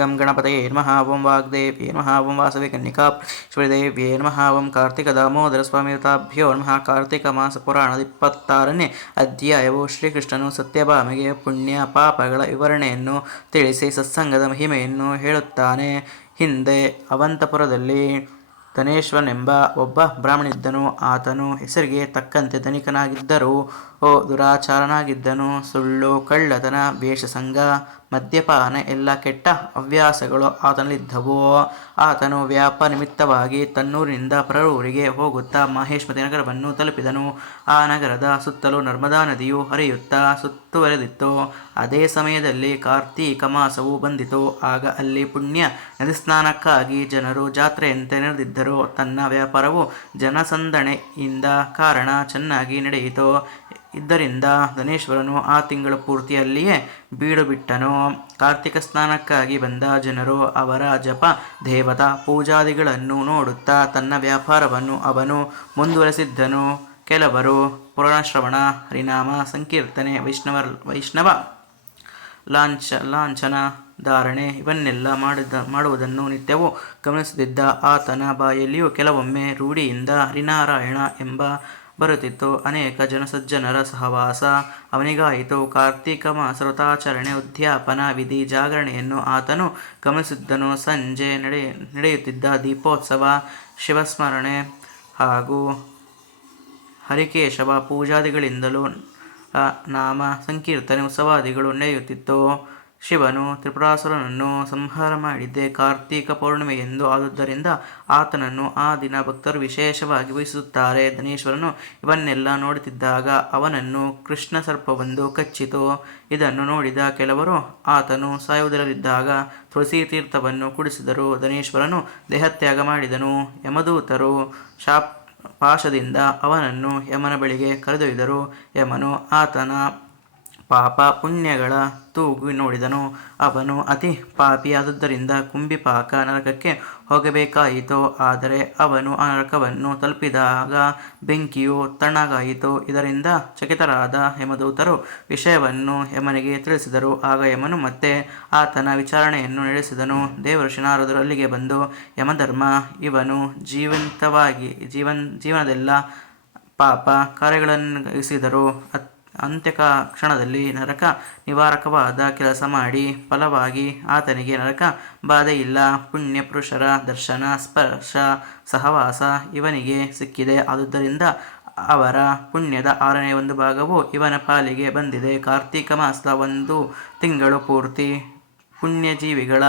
ಗಂ ಗಣಪತಯೇ ನಮಃ ಓಂ ವಾಗ್ದೇವ್ಯೇ ನಮಃ ಓಂ ವಾಸವಿ ಕನ್ನಿಕಾಶ್ವರದೇವ್ಯೇ ನಮಃ ಓಂ ಕಾರ್ತಿಕ ದಾಮೋದರ ಸ್ವಾಮಿತಾಭ್ಯೋ ನಮಃ. ಕಾರ್ತಿಕ ಮಾಸ ಪುರಾಣದ 26ನೇ ಅಧ್ಯಾಯವು ಶ್ರೀಕೃಷ್ಣನು ಸತ್ಯಭಾಮೆಗೆ ಪುಣ್ಯ ಪಾಪಗಳ ವಿವರಣೆಯನ್ನು ತಿಳಿಸಿ ಸತ್ಸಂಗದ ಮಹಿಮೆಯನ್ನು ಹೇಳುತ್ತಾನೆ. ಹಿಂದೆ ಅವಂತಪುರದಲ್ಲಿ ಧನೇಶ್ವರನೆಂಬ ಒಬ್ಬ ಬ್ರಾಹ್ಮಣನಿದ್ದನು. ಆತನು ಹೆಸರಿಗೆ ತಕ್ಕಂತೆ ಧನಿಕನಾಗಿದ್ದರೂ ದುರಾಚಾರನಾಗಿದ್ದನು. ಸುಳ್ಳು, ಕಳ್ಳತನ, ವೇಷಸಂಗ, ಮದ್ಯಪಾನ ಎಲ್ಲ ಕೆಟ್ಟ ಹವ್ಯಾಸಗಳು ಆತನಲ್ಲಿದ್ದವು. ಆತನು ವ್ಯಾಪಾರ ನಿಮಿತ್ತವಾಗಿ ತನ್ನೂರಿನಿಂದ ಪರರೂರಿಗೆ ಹೋಗುತ್ತಾ ಮಹೇಶ್ಮತಿ ನಗರವನ್ನು ತಲುಪಿದನು. ಆ ನಗರದ ಸುತ್ತಲೂ ನರ್ಮದಾ ನದಿಯು ಹರಿಯುತ್ತಾ ಸುತ್ತುವರೆದಿತ್ತು. ಅದೇ ಸಮಯದಲ್ಲಿ ಕಾರ್ತೀಕ ಮಾಸವು ಬಂದಿತು. ಆಗ ಅಲ್ಲಿ ಪುಣ್ಯ ನದಿಸ್ನಾನಕ್ಕಾಗಿ ಜನರು ಜಾತ್ರೆಯಂತೆ ನೆರೆದಿದ್ದರು. ತನ್ನ ವ್ಯಾಪಾರವು ಜನಸಂದಣಿಯಿಂದ ಕಾರಣ ಚೆನ್ನಾಗಿ ನಡೆಯಿತು. ಇದರಿಂದ ಧನೇಶ್ವರನು ಆ ತಿಂಗಳು ಪೂರ್ತಿ ಅಲ್ಲಿಯೇ ಬೀಡು ಬಿಟ್ಟನು. ಕಾರ್ತಿಕ ಸ್ನಾನಕ್ಕಾಗಿ ಬಂದ ಜನರು ಅವರ ಜಪ, ದೇವತಾ ಪೂಜಾದಿಗಳನ್ನು ನೋಡುತ್ತಾ ತನ್ನ ವ್ಯಾಪಾರವನ್ನು ಅವನು ಮುಂದುವರೆಸಿದ್ದನು. ಕೆಲವರು ಪುರಾಣಶ್ರವಣ, ಹರಿನಾಮ ಸಂಕೀರ್ತನೆ, ವೈಷ್ಣವ ಲಾಂಛನ ಧಾರಣೆ ಇವನ್ನೆಲ್ಲ ಮಾಡುವುದನ್ನು ನಿತ್ಯವೂ ಗಮನಿಸುತ್ತಿದ್ದ. ಆತನ ಬಾಯಲ್ಲಿಯೂ ಕೆಲವೊಮ್ಮೆ ರೂಢಿಯಿಂದ ಹರಿನಾರಾಯಣ ಎಂಬ ಬರುತ್ತಿತ್ತು. ಅನೇಕ ಜನಸಜ್ಜನರ ಸಹವಾಸ ಅವನಿಗಾಯಿತು. ಕಾರ್ತೀಕ ಮಾಸ ವ್ರತಾಚರಣೆ, ಉದ್ಯಾಪನ ವಿಧಿ, ಜಾಗರಣೆಯನ್ನು ಆತನು ಗಮನಿಸಿದ್ದನು. ಸಂಜೆ ನಡೆಯುತ್ತಿದ್ದ ದೀಪೋತ್ಸವ, ಶಿವಸ್ಮರಣೆ ಹಾಗೂ ಹರಿಕೇಶವ ಪೂಜಾದಿಗಳಿಂದಲೂ ನಾಮ ಸಂಕೀರ್ತನೆ ಉತ್ಸವಾದಿಗಳು ನಡೆಯುತ್ತಿತ್ತು. ಶಿವನು ತ್ರಿಪುರಾಸುರನನ್ನು ಸಂಹಾರ ಮಾಡಿದ್ದೇ ಕಾರ್ತೀಕ ಪೌರ್ಣಿಮೆಯೆಂದು. ಆದುದರಿಂದ ಆತನನ್ನು ಆ ದಿನ ಭಕ್ತರು ವಿಶೇಷವಾಗಿ ಪೂಜಿಸುತ್ತಾರೆ. ಧನೇಶ್ವರನು ಇವನ್ನೆಲ್ಲ ನೋಡುತ್ತಿದ್ದಾಗ ಅವನನ್ನು ಕೃಷ್ಣ ಸರ್ಪವೊಂದು ಕಚ್ಚಿತು. ಇದನ್ನು ನೋಡಿದ ಕೆಲವರು ಆತನು ಸಾಯುವುದರಲ್ಲಿದ್ದಾಗ ತುಳಸಿ ತೀರ್ಥವನ್ನು ಕುಡಿಸಿದರು. ಧನೇಶ್ವರನು ದೇಹತ್ಯಾಗ ಮಾಡಿದನು. ಯಮದೂತರು ಪಾಶದಿಂದ ಅವನನ್ನು ಯಮನ ಬಳಿಗೆ ಕರೆದೊಯ್ದರು. ಯಮನು ಆತನ ಪಾಪ ಪುಣ್ಯಗಳ ತೂಗು ನೋಡಿದನು. ಅವನು ಅತಿ ಪಾಪಿಯಾದುದರಿಂದ ಕುಂಭಿಪಾಕ ನರಕಕ್ಕೆ ಹೋಗಬೇಕಾಯಿತು. ಆದರೆ ಅವನು ಆ ನರಕವನ್ನು ತಲುಪಿದಾಗ ಬೆಂಕಿಯು ತಣ್ಣಗಾಯಿತು. ಇದರಿಂದ ಚಕಿತರಾದ ಯಮದೂತರು ವಿಷಯವನ್ನು ಯಮನಿಗೆ ತಿಳಿಸಿದರು. ಆಗ ಯಮನು ಮತ್ತೆ ಆತನ ವಿಚಾರಣೆಯನ್ನು ನಡೆಸಿದನು. ದೇವಋಷಿ ನಾರದರು ಅಲ್ಲಿಗೆ ಬಂದು, ಯಮಧರ್ಮ, ಇವನು ಜೀವನದೆಲ್ಲ ಪಾಪ ಕಾರ್ಯಗಳನ್ನು ಗೈಸಿದರೂ ಅಂತ್ಯಕ ಕ್ಷಣದಲ್ಲಿ ನರಕ ನಿವಾರಕವಾದ ಕೆಲಸ ಮಾಡಿ ಫಲವಾಗಿ ಆತನಿಗೆ ನರಕ ಬಾಧೆಯಿಲ್ಲ. ಪುಣ್ಯ ಪುರುಷರ ದರ್ಶನ, ಸ್ಪರ್ಶ, ಸಹವಾಸ ಇವನಿಗೆ ಸಿಕ್ಕಿದೆ. ಆದುದರಿಂದ ಅವರ ಪುಣ್ಯದ 6ನೇ 1 ಭಾಗವು ಇವನ ಪಾಲಿಗೆ ಬಂದಿದೆ. ಕಾರ್ತೀಕ ಮಾಸದ 1 ತಿಂಗಳು ಪೂರ್ತಿ ಪುಣ್ಯಜೀವಿಗಳ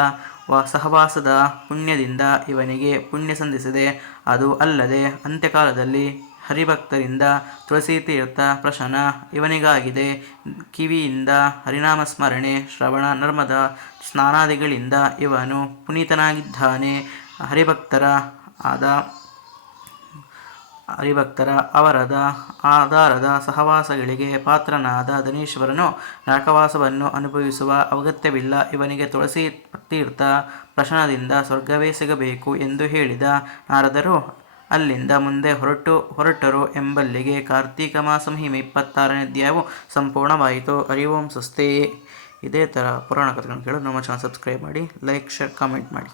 ಸಹವಾಸದ ಪುಣ್ಯದಿಂದ ಇವನಿಗೆ ಪುಣ್ಯ ಸಂಧಿಸಿದೆ. ಅದು ಅಲ್ಲದೆ ಅಂತ್ಯಕಾಲದಲ್ಲಿ ಹರಿಭಕ್ತರಿಂದ ತುಳಸಿ ತೀರ್ಥ ಪ್ರಶನ ಇವನಿಗಾಗಿದೆ. ಕಿವಿಯಿಂದ ಹರಿನಾಮಸ್ಮರಣೆ, ಶ್ರವಣ, ನರ್ಮದ ಸ್ನಾನಾದಿಗಳಿಂದ ಇವನು ಪುನೀತನಾಗಿದ್ದಾನೆ. ಹರಿಭಕ್ತರ ಅವರದ ಆಧಾರದ ಸಹವಾಸಗಳಿಗೆ ಪಾತ್ರನಾದ ಧನೇಶ್ವರನು ನರಕವಾಸವನ್ನು ಅನುಭವಿಸುವ ಅಗತ್ಯವಿಲ್ಲ. ಇವನಿಗೆ ತುಳಸಿ ತೀರ್ಥ ಪ್ರಶನದಿಂದ ಸ್ವರ್ಗವೇ ಸಿಗಬೇಕು ಎಂದು ಹೇಳಿದ ನಾರದರು ಅಲ್ಲಿಂದ ಮುಂದೆ ಹೊರಟರು. ಎಂಬಲ್ಲಿಗೆ ಕಾರ್ತೀಕ ಮಾಸ ಮಹಿಮೆ 26ನೇ ಅಧ್ಯಾಯವು ಸಂಪೂರ್ಣವಾಯಿತು. ಹರಿ ಓಂ ಸ್ವಸ್ತಿ. ಇದೇ ಥರ ಪುರಾಣ ಕಥೆಗಳನ್ನು ಕೇಳಲು ನಮ್ಮ ಚಾನಲ್ ಸಬ್ಸ್ಕ್ರೈಬ್ ಮಾಡಿ, ಲೈಕ್, ಶೇರ್, ಕಾಮೆಂಟ್ ಮಾಡಿ.